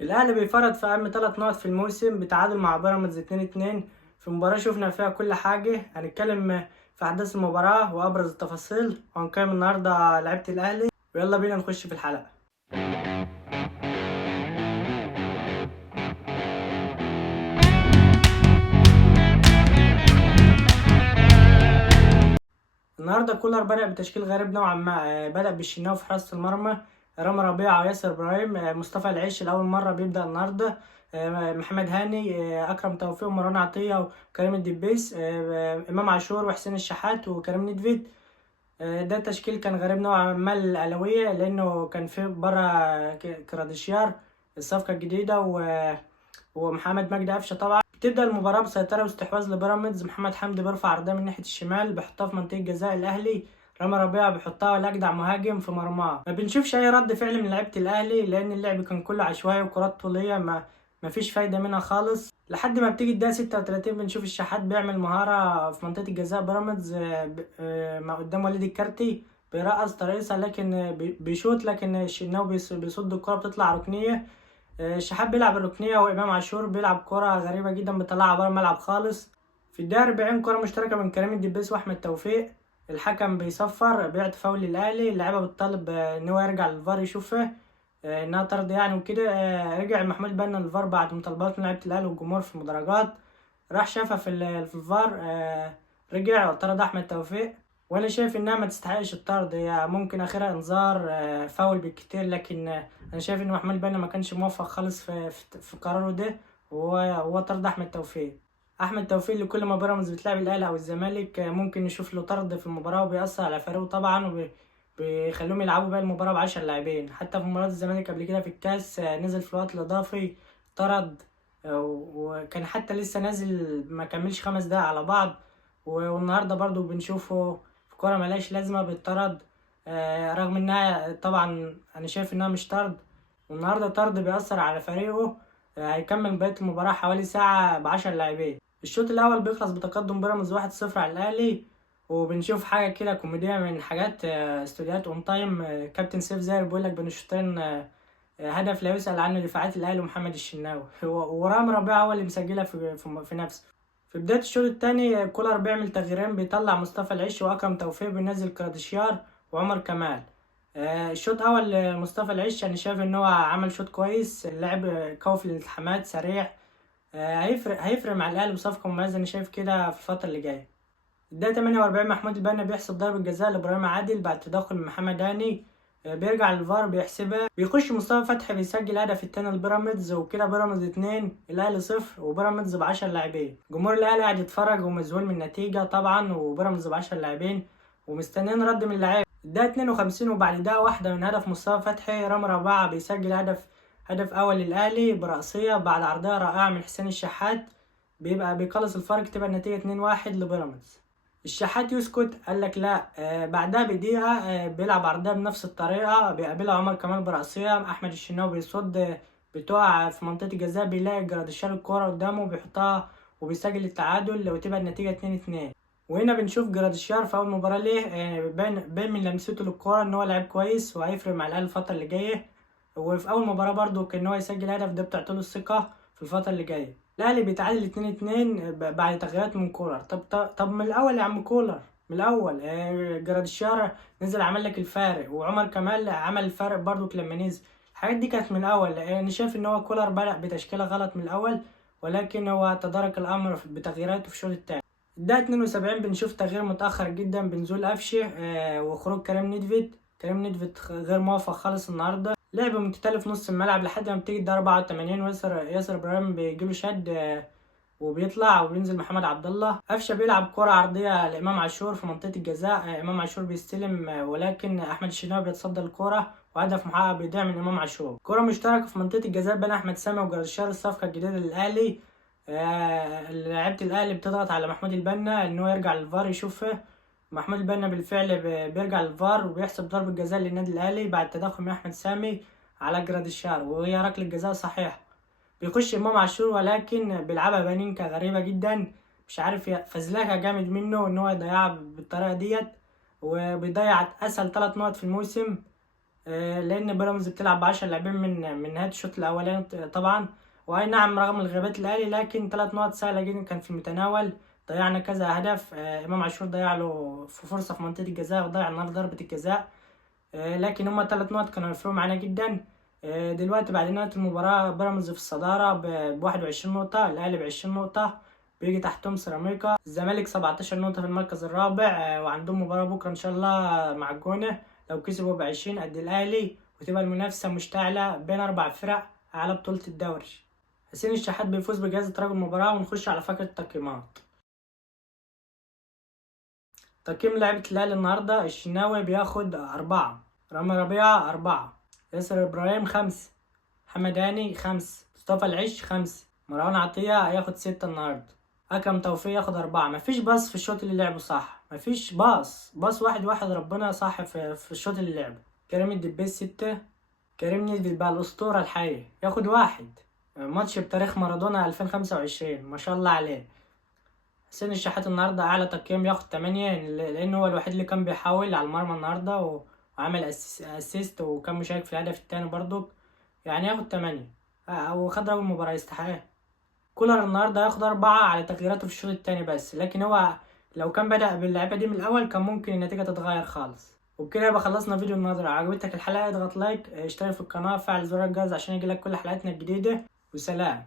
الاهلي بيفرط في اهم 3 نقط في الموسم بتعادل مع بيراميدز 2-2 في مباراة شفنا فيها كل حاجة. هنتكلم في احداث المباراة وابرز التفاصيل وهنقيم النهاردة لعيبة الاهلي، ويلا بينا نخش في الحلقة. النهارده كولر بدأ بتشكيل غريب نوعا ما. بدأ بالشناوي في حراسة المرمى، رامي ربيعة وياسر إبراهيم، مصطفى العيش لأول مرة بيبدأ النهارده، محمد هاني، أكرم توفيق ومروان عطية وكريم الدبيس، إمام عاشور وحسين الشحات وكريم ندفيد. ده تشكيل كان غريب نوعا ما الأهلاوية، لأنه كان في بره كراديشيار الصفقة الجديدة ومحمد مجدي قفشه. طبعا بتبدا المباراه بسيطره واستحواذ لبيراميدز. محمد حمدي بيرفع عرضيه من ناحيه الشمال بيحطها في منطقه جزاء الاهلي، رامي ربيعه بيحطها لاجدع مهاجم في مرماه. ما بنشوفش اي رد فعل من لعيبه الاهلي لان اللعب كان كله عشوائي وكرات طوليه ما فيش فايده منها خالص. لحد ما بتيجي الدقيقه 36 بنشوف الشحات بيعمل مهاره في منطقه الجزاء بيراميدز، ما قدام وليد الكارتي بيرقص ترقيصه، لكن بيشوط، لكن الشناوي بيصد الكره بتطلع ركنيه. الشحات بيلعب الركنية وإمام عاشور بيلعب كرة غريبة جدا بيطلعها بره الملعب خالص. في الدقيقة 40 كرة مشتركة بين كريم الدبيس وأحمد توفيق، الحكم بيصفر بيعطي فاول للأهلي. اللعيبة بتطالب إن هو يرجع للفار يشوفها، إنها طرد يعني وكده. رجع محمود بنا للفار بعد مطالبات من لعيبة الأهلي والجمهور في المدرجات، راح شافها في الفار. رجع وطرد أحمد توفيق، وانا شايف انها ما تستحقش الطرد، هي ممكن اخرها انذار فاول بالكتير، لكن انا شايف ان محمود بنا ما كانش موفق خالص في قراره ده، وهو طرد احمد توفيق. احمد توفيق اللي كل ما بيراميدز بتلعب الاهلي او الزمالك ممكن نشوف له طرد في المباراه، وبيأثر على فريقه طبعا، وبيخليهم يلعبوا بقى المباراه ب10 لاعبين. حتى في مباراه الزمالك قبل كده في الكاس نزل في الوقت الاضافي طرد، وكان حتى لسه نازل ما كملش 5 دقايق على بعض. والنهارده برضو بنشوفه في كرة ملهاش لازمة بيطرد، رغم انها طبعا انا شايف انها مش طرد. والنهارده طرد بيأثر على فريقه. هيكمل بقية المباراة حوالي ساعة ب10 لاعبين. الشوط الأول بيخلص بتقدم بيراميدز 1-0 على الأهلي، وبنشوف حاجة كده كوميدية من حاجات استوديوهات اون تايم. كابتن سيف زاهر بيقول لك بين الشوطين هدف لا يسأل عنه دفاعات الأهلي ومحمد الشناوي ورامي ربيعة هو اللي مسجلها في نفسه. في بداية الشوط الثاني كولر بيعمل تغييرين، بيطلع مصطفى العيش وأكرم توفيق، بينزل كراديشيار وعمر كمال. الشوط الأول مصطفى العيش أنا شايف إن هو عمل شوط كويس، اللعب قوي في الالتحامات سريع. هيفرق مع الأهلي بصفقة مميزة، أنا شايف كده في الفترة اللي جاية. الدقيقة 48 محمود البنا بيحسب ضربة جزاء لإبراهيم عادل بعد تدخل من محمد هاني. بيرجع للفار بيحسبها، بيخش مصطفى فتحي بيسجل الهدف التاني لبيراميدز، وكده بيراميدز 2 الأهلي 0 وبيراميدز ب10 لاعبين. جمهور الأهلي قاعد يتفرج ومذهول من النتيجة طبعا، وبيراميدز ب10 لاعبين ومستنيين رد من اللعيبة. الدقيقة 52 وبعد دقيقة واحدة من هدف مصطفى فتحي رامي ربيعة بيسجل هدف أول للأهلي برأسية بعد عرضية رائعة من حسين الشحات. بيبقى بيقلص الفرق، تبقى النتيجة 2-1 لبيراميدز. الشحات يسكت قال لك لا. بعدها بدقيقة بيلعب عرضها بنفس الطريقة، بيقابلها عمر كمال برأسية، أحمد الشناوي بيصد، بتقع في منطقة الجزاء، بيلاقي جراديشار الكورة قدامه بيحطها وبيسجل التعادل وتبقى النتيجة 2-2. وهنا بنشوف جراديشار في أول مباراة ليه باين من لمسته للكورة إن هو لعيب كويس وهيفرق مع الأهلي الفترة اللي جاية. وفي أول مباراة برضو كان هو يسجل هدف، ده بتعطيله الثقة في الفترة اللي جاية. الاهلي بيتعادل 2-2 بعد تغييرات من كولر. طب من الاول يا عم كولر، من الاول جراديشار نزل عمل لك الفارق، وعمر كمال عمل الفارق برضو لما نزل. الحاجات دي كانت من الاول. انا شايف ان هو كولر بدأ بتشكيله غلط من الاول، ولكن هو تدارك الامر بتغييراته في الشوط الثاني. الدقيقة 72 بنشوف تغيير متأخر جدا بنزول قفشه وخروج كريم نيدفيد غير موفق خالص النهارده. لعب متتالي في نص الملعب لحد ما بتيجي الدقيقة 84 ياسر إبراهيم بيجيله شد وبيطلع وبينزل محمد عبد الله. قفشه بيلعب كرة عرضية لإمام عاشور في منطقة الجزاء، إمام عاشور بيستلم، ولكن أحمد الشناوي بيتصدى الكرة وهدف محقق بيضيع من إمام عاشور. كرة مشتركة في منطقة الجزاء بين أحمد سامي وجراديشار، الصفقة الجديدة للأهلي. لعيبة الأهلي بتضغط على محمود البنا إن هو يرجع للفار يشوفه. محمود البنا بالفعل بيرجع للفار وبيحسب ضربة جزاء للنادي الأهلي بعد تدخل من أحمد سامي على جراديشار، وهي ركلة جزاء صحيحة. بيخش إمام عاشور ولكن بيلعبها بانينكا غريبة جدا، مش عارف فزلكة جامد منه إن هو يضيعها بالطريقة ديت، وبيضيع أسهل 3 نقط في الموسم. لان بيراميدز بتلعب ب10 لاعبين من نهايه الشوط الاولاني طبعا. واي نعم رغم الغيابات الاهلي، لكن 3 نقط سهله جدا كان في المتناول. ضيعنا كذا هدف، امام عاشور ضيع له في فرصه في منطقه الجزاء، وضيع النهارده ضربه الجزاء. لكن هما 3 نقط كانوا هيفرقوا معانا جدا. دلوقتي بعد نهايه المباراه بيراميدز في الصداره ب 21 نقطه، الاهلي ب 20 نقطه، بيجي تحتهم سيراميكا. الزمالك 17 نقطه في المركز الرابع، وعندهم مباراه بكره ان شاء الله مع الجونه. لو كسبوا ب20 قد الاهلي، وتبقى المنافسه مشتعله بين 4 فرق على بطوله الدوري. حسين الشحات بيفوز بجائزه رجل المباراه. ونخش على فقره التقييمات. تقييم لعبة الأهلي النهاردة: الشناوي بياخد 4، رامي ربيعة 4، ياسر إبراهيم 5، محمد هاني 5، مصطفى العش 5، مروان عطية هياخد 6 النهاردة، أكرم توفيق ياخد 4. مفيش باص في الشوط اللي لعبه صح، مفيش باص واحد ربنا صح في الشوط اللي لعبه. كريم الدبيس 6. كريم نيدفيد بقى الأسطورة الحية ياخد 1. ماتش بتاريخ مارادونا 2025 ما شاء الله عليه. حسين الشحات النهارده اعلى تقييم ياخد 8، لان هو الوحيد اللي كان بيحاول على المرمى النهارده، وعمل اسيست، وكان مشارك في الهدف التاني برضو، يعني ياخد 8. او خد رجل المباراة يستحق. كولر النهارده ياخد 4 على تغييراته في الشوط التاني بس، لكن هو لو كان بدأ باللعيبة دي من الأول كان ممكن النتيجة تتغير خالص. وبكده يبقى خلصنا فيديو النهارده. عجبتك الحلقة اضغط لايك، اشترك في القناة، فعل زر الجرس عشان يجيلك كل حلقاتنا الجديدة، وسلام.